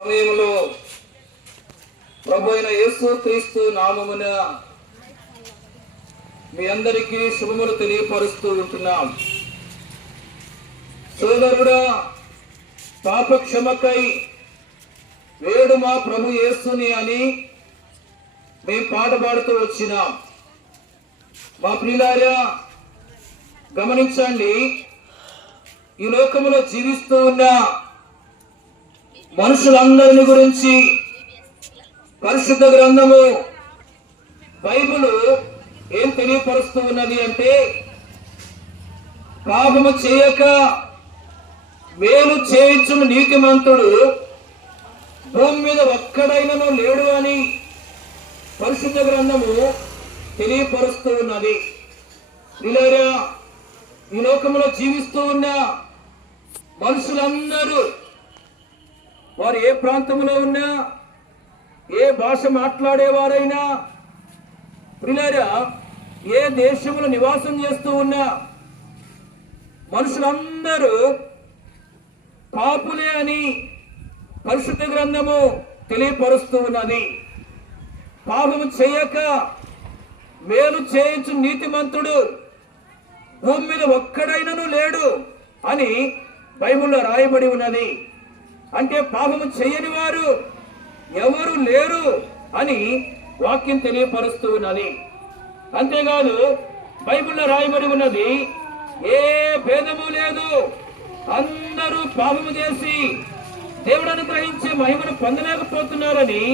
సమయంలో ప్రభు అయిన యేసు క్రీస్తు నామమున మీ అందరికీ శుభములు తెలియపరుస్తూ ఉంటున్నాం. సోదరుడా, పాప క్షమకై వేడు మా ప్రభు యేసుని అని మేము పాట పాడుతూ వచ్చినాం. మా ప్రియులారా, గమనించండి, ఈ లోకములో జీవిస్తూ ఉన్న మనుషులందరిని గురించి పరిశుద్ధ గ్రంథము బైబిల్ ఏం తెలియపరుస్తూ ఉన్నది అంటే, పాపము చేయక మేలు చేయించును నీతిమంతుడు భూమి మీద ఒక్కడైనను లేడు అని పరిశుద్ధ గ్రంథము తెలియపరుస్తూ ఉన్నది. ఇలా ఈ లోకంలో జీవిస్తూ ఉన్న మనుషులందరూ వారు ఏ ప్రాంతంలో ఉన్నా, ఏ భాష మాట్లాడేవారైనా, ప్రియులారా ఏ దేశంలో నివాసం చేస్తూ ఉన్నా మనుషులందరూ పాపులే అని పరిశుద్ధ గ్రంథము తెలియపరుస్తూ ఉన్నది. పాపము చేయక మేలు చేయించు నీతిమంతుడు భూమి మీద ఒక్కడైనను లేడు అని బైబిల్లో రాయబడి ఉన్నది. అంటే పాపము చేయని వారు ఎవరు లేరు అని వాక్యం తెలియపరుస్తూ ఉన్నది. అంతేకాదు బైబిల్లో రాయబడి ఉన్నది, ఏ భేదము లేదు, అందరూ పాపము చేసి దేవుడు అనుగ్రహించే మహిమను పొందలేకపోతున్నారని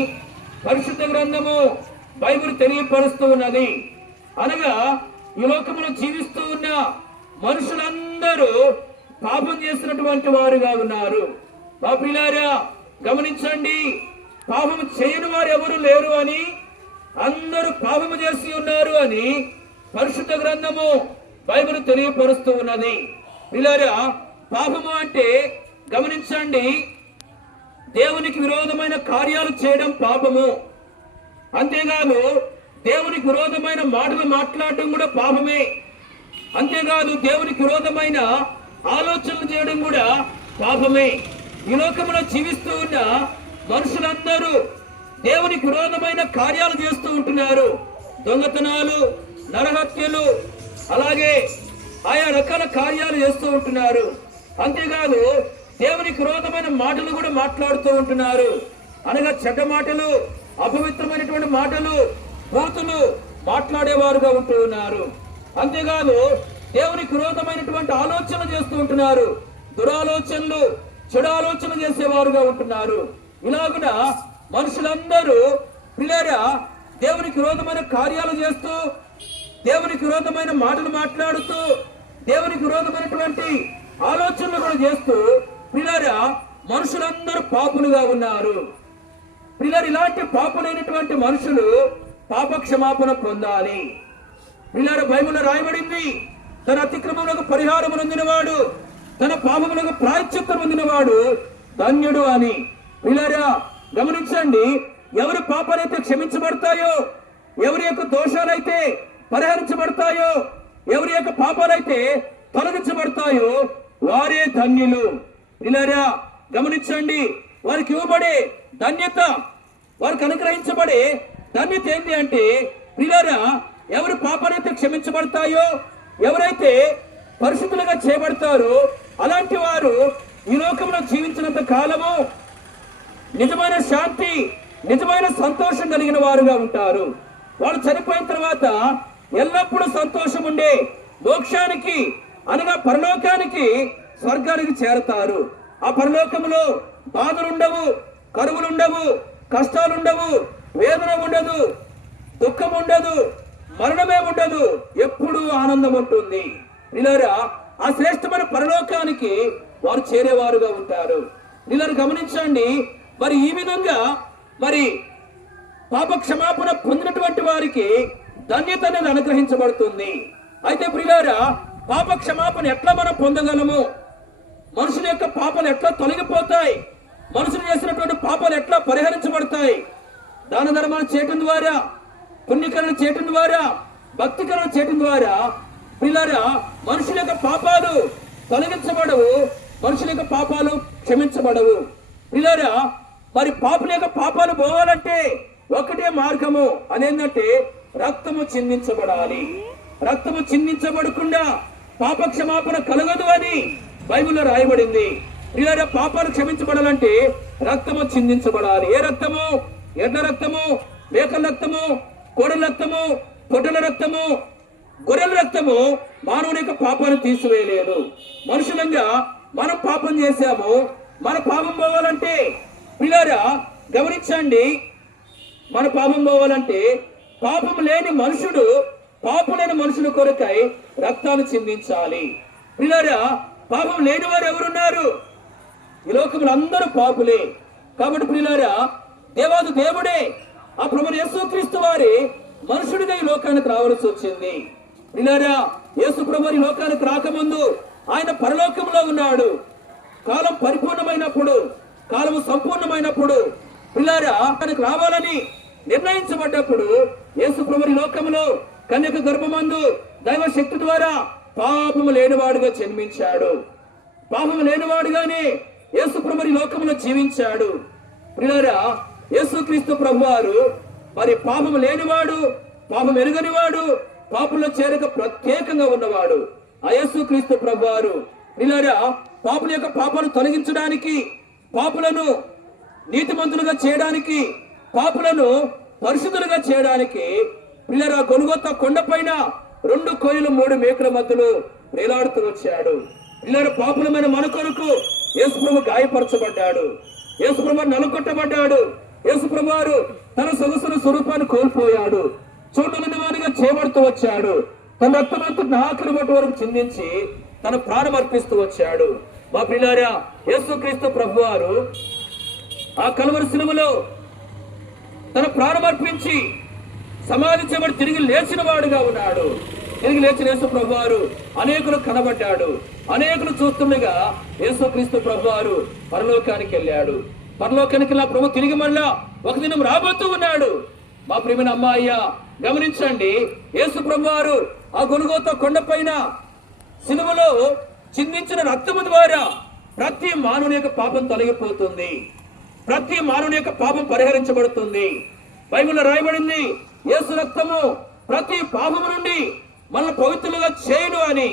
పరిశుద్ధ గ్రంథము బైబిల్ తెలియపరుస్తూ ఉన్నది. అనగా ఈ లోకంలో జీవిస్తూ ఉన్న మనుషులందరూ పాపం చేసినటువంటి వారుగా ఉన్నారు. మా ప్రియులారా, గమనించండి, పాపము చేయని వారు ఎవరు లేరు అని, అందరూ పాపము చేసి ఉన్నారు అని పరిశుద్ధ గ్రంథము బైబిల్ తెలియపరుస్తూ ఉన్నది. ప్రియులారా, పాపము అంటే గమనించండి, దేవునికి విరోధమైన కార్యాలు చేయడం పాపము. అంతేకాదు దేవునికి విరోధమైన మాటలు మాట్లాడడం కూడా పాపమే. అంతేకాదు దేవునికి విరోధమైన ఆలోచనలు చేయడం కూడా పాపమే. ఈ లోకంలో జీవిస్తూ ఉన్న మనుషులందరూ దేవునికి విరోధమైన కార్యాలు చేస్తూ ఉంటున్నారు. దొంగతనాలు, నరహత్యలు, అలాగే ఆయా రకాల కార్యాలు చేస్తూ ఉంటున్నారు. అంతేకాదు దేవునికి విరోధమైన మాటలు కూడా మాట్లాడుతూ ఉంటున్నారు. అనగా చెడ్డ మాటలు, అపవిత్రమైనటువంటి మాటలు, బూతులు మాట్లాడేవారుగా ఉంటూ ఉన్నారు. అంతేకాదు దేవునికి విరోధమైనటువంటి ఆలోచనలు చేస్తూ ఉంటున్నారు. దురాలోచనలు, చెడు ఆలోచన చేసేవారుగా ఉంటున్నారు. ఇలాగున మనుషులందరూ పిల్లరా దేవునికి విరోధమైన కార్యాలు చేస్తూ, దేవునికి విరోధమైన మాటలు మాట్లాడుతూ, దేవునికి విరోధమైనటువంటి ఆలోచనలు కూడా చేస్తూ పిల్లరా మనుషులందరూ పాపులుగా ఉన్నారు. పిల్లలు ఇలాంటి పాపులైనటువంటి మనుషులు పాప క్షమాపణ పొందాలి. పిల్లల బైబిల్లో రాయబడింది, తన అతిక్రమములకు పరిహారము నొందినవాడు, తన పాపములకు ప్రాయశ్చిత్తం పొందినవాడు ధన్యుడు అని. పిల్లరా గమనించండి, ఎవరి పాపాలైతే క్షమించబడతాయో, ఎవరి యొక్క దోషాలైతే పరిహరించబడతాయో, ఎవరి యొక్క పాపాలైతే తొలగించబడతాయో వారే ధన్యులు. పిల్లరా గమనించండి, వారికి ఇవ్వబడే ధన్యత, వారికి అనుగ్రహించబడే ధన్యత ఏంటి అంటే, పిల్లరా ఎవరి పాపాలైతే క్షమించబడతాయో, ఎవరైతే పరిశుద్ధులుగా చేయబడతారో అలాంటి వారు ఈ లోకంలో జీవించినంత కాలము నిజమైన శాంతి, నిజమైన సంతోషం కలిగిన వారుగా ఉంటారు. వాళ్ళు చనిపోయిన తర్వాత ఎల్లప్పుడూ సంతోషం ఉండే మోక్షానికి, అనగా పరలోకానికి, స్వర్గానికి చేరతారు. ఆ పరలోకములో బాధలుండవు, కరువులుండవు, కష్టాలుండవు, వేదన ఉండదు, దుఃఖం ఉండదు, మరణమే ఉండదు, ఎప్పుడూ ఆనందం ఉంటుంది. వీళ్ళరా ఆ శ్రేష్టమైన పరలోకానికి వారు చేరేవారుగా ఉంటారు. వీళ్ళని గమనించండి, మరి ఈ విధంగా మరి పాప క్షమాపణ పొందినటువంటి వారికి ధన్యత అనేది అనుగ్రహించబడుతుంది. అయితే ప్రియులారా, పాప క్షమాపణ ఎట్లా మనం పొందగలము, మనుషుల యొక్క పాపాలు ఎట్లా తొలగిపోతాయి, మనుషులు చేసినటువంటి పాపాలు ఎట్లా పరిహరించబడతాయి, దాన ధర్మాలు చేయటం ద్వారా, పుణ్యకరణ చేయటం ద్వారా, భక్తికరణ చేయటం ద్వారా పిల్లరా మనుషుల యొక్క పాపాలు తొలగించబడవు, మనుషుల యొక్క పాపాలు క్షమించబడవు. పిల్లరా మరి పాపుల యొక్క పాపాలు పోవాలంటే ఒకటే మార్గము అదేంటంటే రక్తము చిందించబడాలి. రక్తము చిందించబడకుండా పాప క్షమాపణ కలగదు అని బైబిల్లో రాయబడింది. ప్రియులారా, పాపాలు క్షమించబడాలంటే రక్తము చిందించబడాలి. ఏ రక్తము? ఎడ్ల రక్తము, మేకల రక్తము, కోడల రక్తము, పొట్టల రక్తము, గొర్రెల రక్తము మానవుని యొక్క పాపాన్ని తీసివేయలేదు. మనుషులంగా మనం పాపం చేశాము. మన పాపం పోవాలంటే ప్రియులారా గమనించండి, మన పాపం పోవాలంటే పాపం లేని మనుషుడు పాపం మనుషుల కొరకై రక్తాన్ని చిందించాలి. ప్రియులారా, పాపం లేని వారు ఎవరున్నారు? ఈ లోకంలో అందరూ పాపులే. కాబట్టి ప్రియులారా, దేవాది దేవుడే ఆ ప్రభువు యేసుక్రీస్తు వారి మనుషుడిగా ఈ లోకానికి రావాల్సి వచ్చింది. ప్రియులారా, యేసు ప్రభువు ఈ లోకానికి రాకముందు ఆయన పరలోకంలో ఉన్నాడు. కాలం పరిపూర్ణమైనప్పుడు, కాలము సంపూర్ణమైనప్పుడు ప్రియులారా ఆయనకు రావాలని నిర్ణయించబడ్డప్పుడు యేసు ప్రభువు ఈ లోకంలో కన్యక గర్భమందు దైవ శక్తి ద్వారా పాపము లేనివాడుగా జన్మించాడు. పాపము లేనివాడుగానే యేసు ప్రభువు ఈ లోకంలో జీవించాడు. ప్రియులారా, యేసుక్రీస్తు ప్రభువారు మరి పాపము లేనివాడు, పాపం ఎరుగనివాడు, పాపుల్లో చేరక ప్రత్యేకంగా ఉన్నవాడు. ఆ యేసుక్రీస్తు ప్రభువారు ప్రియులారా పాపుల యొక్క పాపాలు తొలగించడానికి, పాపులను నీతిమంతులుగా చేయడానికి, పాపులను పరిశుద్ధులుగా చేయడానికి ప్రియులారా గొల్గొతా కొండపైన 2 కోయలు 3 మేకల మధ్యలో వేలాడుతూ వచ్చాడు. ప్రియులారా, పాపులమైన మన కొరకు యేసు ప్రభువు గాయపరచబడ్డాడు. యేసు ప్రభువు నలుకొట్టబడ్డాడు. యేసు ప్రభువారు తన సొగసుల స్వరూపాన్ని కోల్పోయాడు. చూడలేని వారిగా చేయబడుతూ వచ్చాడు. తన రక్తమంతా ఆఖరి బొట్టు వరకు చిందించి తన ప్రాణం అర్పిస్తూ వచ్చాడు. మా ప్రియులారా, యేసుక్రీస్తు ప్రభువారు ఆ కలువరి శిలువలో తన ప్రాణం అర్పించి సమాధి చేయబడి తిరిగి లేచిన వాడుగా ఉన్నాడు. తిరిగి లేచిన యేసు ప్రభువారు అనేకులు కనబడ్డాడు. అనేకులు చూస్తుండగా యేసుక్రీస్తు ప్రభువారు పరలోకానికి వెళ్ళాడు. పరలోకానికి వెళ్ళిన ప్రభు తిరిగి మళ్ళా ఒక దినం రాబోతూ ఉన్నాడు. మా ప్రియమైన అమ్మాయ్య గమనించండి, యేసు ప్రభువారు ఆ గొల్గొతా కొండపైన సిలువలో చిందించిన రక్తము ద్వారా ప్రతి మానవుని యొక్క పాపం తొలగిపోతుంది. ప్రతి మానవుని యొక్క పాపం పరిహరించబడుతుంది. బైబిల్లో రాయబడింది, యేసు రక్తము ప్రతి పాపము నుండి మనల్ని పవిత్రులుగా చేయును అని.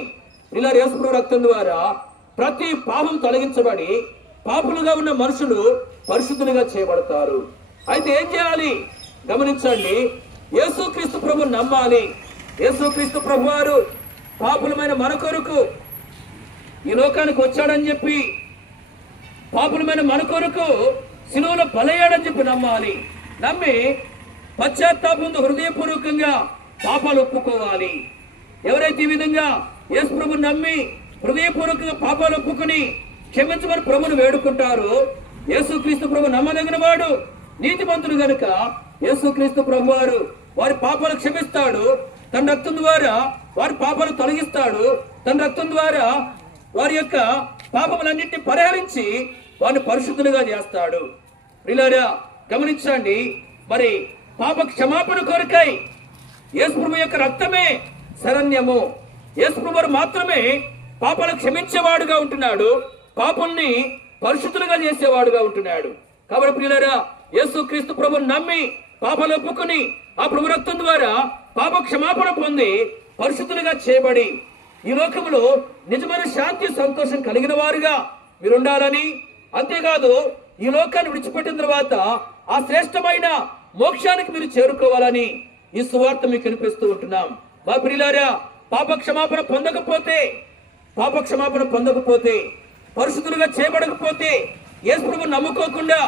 ఇలా యేసు ప్రభు రక్తం ద్వారా ప్రతి పాపం తొలగించబడి పాపులుగా ఉన్న మనుషులు పరిశుద్ధులుగా చేయబడతారు. అయితే ఏం చేయాలి? గమనించండి, యేసుక్రీస్తు ప్రభువుని నమ్మాలి. యేసుక్రీస్తు ప్రభువారు పాపులమైన మన కొరకు ఈ లోకానికి వచ్చాడని చెప్పి, పాపులమైన మన కొరకు శిలువలో బలయ్యాడని చెప్పి నమ్మాలి. నమ్మి పశ్చాత్తాపంతో హృదయపూర్వకంగా పాపాలు ఒప్పుకోవాలి. ఎవరైతే ఈ విధంగా యేసు ప్రభువుని నమ్మి హృదయపూర్వకంగా పాపాలు ఒప్పుకొని క్షమించమని ప్రభువును వేడుకుంటారో, యేసుక్రీస్తు ప్రభు నమ్మదగిన వాడు, నీతిమంతుడు గనుక యేసుక్రీస్తు ప్రభువారు వారి పాపాలు క్షమిస్తాడు. తన రక్తం ద్వారా వారి పాపాలు తొలగిస్తాడు. తన రక్తం ద్వారా వారి యొక్క పాపములన్నింటినీ పరిహరించి వారిని పరిశుద్ధులుగా చేస్తాడు. ప్రియులారా గమనించండి, మరి పాప క్షమాపణ కొరకై యేసు ప్రభు యొక్క రక్తమే శరణ్యము. యేసు ప్రభు మాత్రమే పాపాలు క్షమించేవాడుగా ఉంటున్నాడు, పాపుల్ని పరిశుద్ధులుగా చేసేవాడుగా ఉంటున్నాడు. కాబట్టి ప్రియులారా, యేసుక్రీస్తు ప్రభువుని నమ్మి పాపాలు ఒప్పుకొని ఆ ప్రభు రక్తం ద్వారా పాప క్షమాపణ పొంది పరిశుద్ధులుగా చేయబడి ఈ లోకంలో నిజమైన శాంతి సంతోషం కలిగిన వారుగా మీరు ఉండాలని, అంతేకాదు ఈ లోకాన్ని విడిచిపెట్టిన తర్వాత ఆ శ్రేష్టమైన మోక్షానికి మీరు చేరుకోవాలని ఈ సువార్త మీకు వినిపిస్తూ ఉంటున్నాం. మా ప్రియులారా, పాప క్షమాపణ పొందకపోతే పరిశుద్ధులుగా చేయబడకపోతే, యేసు ప్రభువుని నమ్ముకోకుండా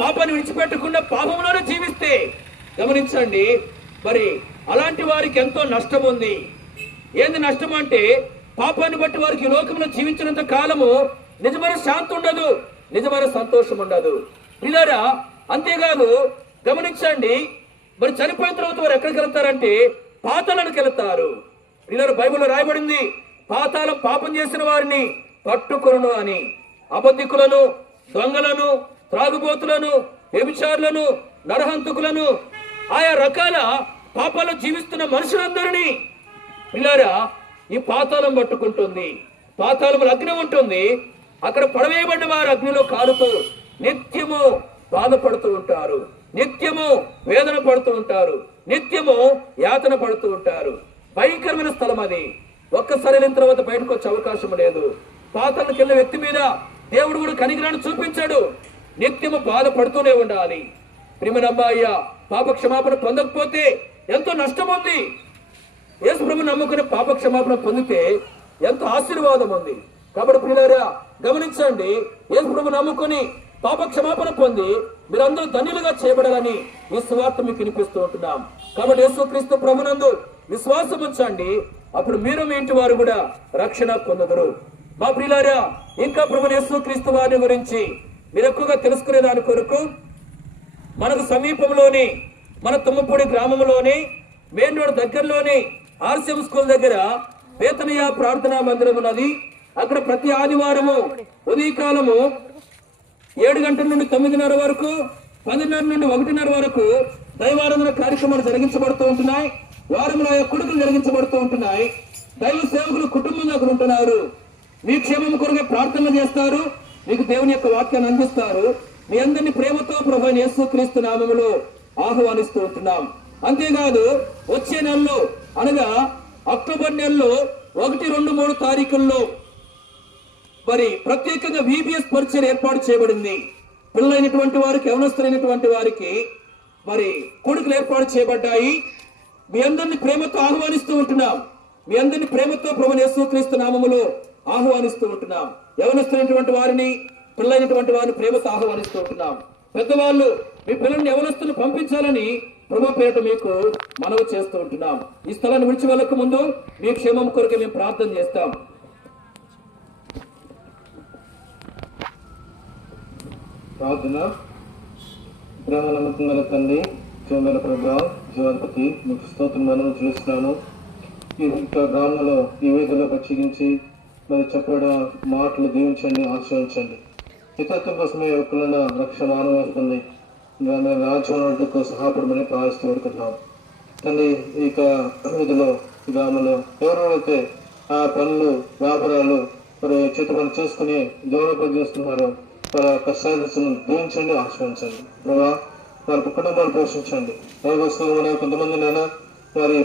పాపాన్ని విడిచిపెట్టకుండా పాపంలోనే జీవిస్తే గమనించండి, మరి అలాంటి వారికి ఎంతో నష్టం ఉంది. ఏంది నష్టం అంటే, పాపాన్ని బట్టి వారికి ఈ లోకంలో జీవించినంత కాలము నిజమైన శాంతి ఉండదు, నిజమైన సంతోషం ఉండదు. ప్రియులారా, అంతేకాదు గమనించండి, మరి చనిపోయిన తర్వాత వారు ఎక్కడికి వెళ్తారంటే పాతాళానికి వెళ్తారు. ప్రియులారా, బైబిల్లో రాయబడింది, పాతాళం పాపం చేసిన వారిని పట్టుకొనును అని. అబద్ధికులను, దొంగలను, త్రాగుబోతులను, వ్యభిచారులను, నరహంతకులను, ఆయా రకాల పాపాలు జీవిస్తున్న మనుషులందరినీ ప్రియులారా ఈ పాతాళం పట్టుకుంటుంది. పాతాళంలో అగ్ని ఉంటుంది. అక్కడ పడవేయబడిన వారు అగ్నిలో కాలుతూ నిత్యము బాధపడుతూ ఉంటారు, నిత్యము వేదన పడుతూ ఉంటారు, నిత్యము యాతన పడుతూ ఉంటారు. భయంకరమైన స్థలం అది. ఒక్కసారి వెళ్ళిన తర్వాత బయటకు వచ్చే అవకాశం లేదు. పాతాళానికి వెళ్ళిన వ్యక్తి మీద దేవుడు కూడా కనికరాన్ని చూపించాడు. నిత్యము బాధపడుతూనే ఉండాలి. ప్రియమైన అబ్బాయ్య, పాప క్షమాపణ పొందకపోతే ఎంతో నష్టం ఉంది. యేసు ప్రభువుని నమ్ముకుని పాప క్షమాపణ పొందితే ఎంతో ఆశీర్వాదం ఉంది. కాబట్టి ప్రియులారా గమనించండి, యేసు ప్రభువుని నమ్ముకుని పాప క్షమాపణ పొంది మీరందరూ ధన్యులుగా చేయబడాలని ఈ సువార్త మీకు వినిపిస్తూ ఉంటున్నాం. కాబట్టి యేసుక్రీస్తు ప్రభునందు విశ్వాసం ఉంచండి, అప్పుడు మీరు మీ ఇంటి వారు కూడా రక్షణ పొందుదురు. మా ప్రియులారా, ఇంకా ప్రభువైన యేసుక్రీస్తు వారి గురించి మీరు ఎక్కువగా తెలుసుకునే దాని కొరకు మనకు సమీపంలోని మన తుమ్మపూడి గ్రామంలోని మెయిన్ రోడ్ దగ్గరలోని ఆర్సిఎం స్కూల్ దగ్గర బేతనియ ప్రార్థనా మందిరం ఉన్నది. అక్కడ ప్రతి ఆదివారము ఉదయకాలము 7 గంటల నుండి 9:30 వరకు, 10:30 నుండి 1:30 వరకు దైవారాధన కార్యక్రమాలు జరిగించబడుతూ ఉంటున్నాయి. వారంలో కొడుకులు జరిగించబడుతూ ఉంటున్నాయి. దైవ సేవకులు కుటుంబంగా అక్కడ ఉంటున్నారు. మీ క్షేమం కొరకే ప్రార్థన చేస్తారు, మీకు దేవుని యొక్క వాక్యాన్ని అందిస్తారు. మీ అందరినీ ప్రేమతో ప్రభువైన యేసుక్రీస్తు నామములో ఆహ్వానిస్తూ ఉంటున్నాం. అంతేకాదు వచ్చే నెలలో అనగా అక్టోబర్ నెలలో 1, 2, 3 తారీఖుల్లో మరి ప్రత్యేకంగా VBS పరిచయం ఏర్పాటు చేయబడింది. పిల్లలైనటువంటి వారికి, యవనస్తులైనటువంటి వారికి మరి కొడుకులు ఏర్పాటు చేయబడ్డాయి. మీ అందరినీ ప్రేమతో ఆహ్వానిస్తూ ఉంటున్నాం. మీ అందరినీ ప్రేమతో ప్రభువైన యేసుక్రీస్తు నామములో ఆహ్వానిస్తూ ఉంటున్నాం. యవనస్తులైనటువంటి వారిని, పిల్లలైనటువంటి వారిని ప్రేమతో ఆహ్వానిస్తూ ఉంటున్నాం. పెద్దవాళ్ళు మీ పిల్లల్ని యవనస్తులు పంపించాలని ప్రభు పేరిట మీకు మనవి చేస్తూ ఉంటున్నాం. ఈ స్థలాన్ని విడిచి వెళ్ళక ముందు మీ క్షేమం కొరకు మేము ప్రార్థన చేస్తాం. ప్రార్థన. ప్రేమ నమ్మకం గల తండ్రి, జీవన ప్రభావ, జీవనపతి, మీకు స్తోత్రం మనం చేస్తున్నాము. ఈ గ్రామంలో ఈ వీధిలో ప్రత్యేకించి మరి చెప్పడం మాటలు దీవించండి, ఆశ్రయించండి. ఇతరుల కోసమే ఒక్కలైన రక్ష మానవ వస్తుంది. రాజ్యంలో సహాపడమని ప్రార్థిస్తూ పెడుతున్నాం తండ్రి. ఇక వీధిలో గ్రామంలో ఎవరైతే ఆ పనులు, వ్యాపారాలు మరి చేతి పని చేసుకుని జీవనోపాధి చేస్తున్నారో వారి కష్టాలను దీవించండి, ఆశ్రయించండి. ప్రభా వారి కుటుంబాలు పోషించండి. రోగస్తులు కొంతమంది నైనా వారి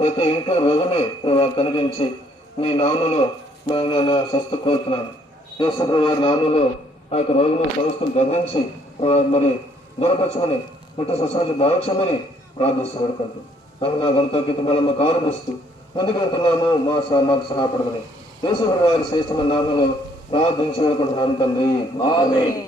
ప్రతి ఇంట్లో రోగమే ప్రభా కనిపించి మీ నామంలో నేను స్వస్థ కోరుతున్నాను. యేసు వారి నామంలో ఆ యొక్క రోగులు సమస్యను గమనించి మరి దూరపరచమని, ముట్టు స్వస్థ భావించమని ప్రార్థిస్తూ పడుకుంటూ నా గణతకి బలము కారుపిస్తూ ముందుకు వెళ్తున్నాము. మాకు సహాయపడమని యేసు వారి శ్రేష్టమైన నామంలో ప్రార్థించి పడుకుంటున్నాను తండ్రి. ఆమేన్.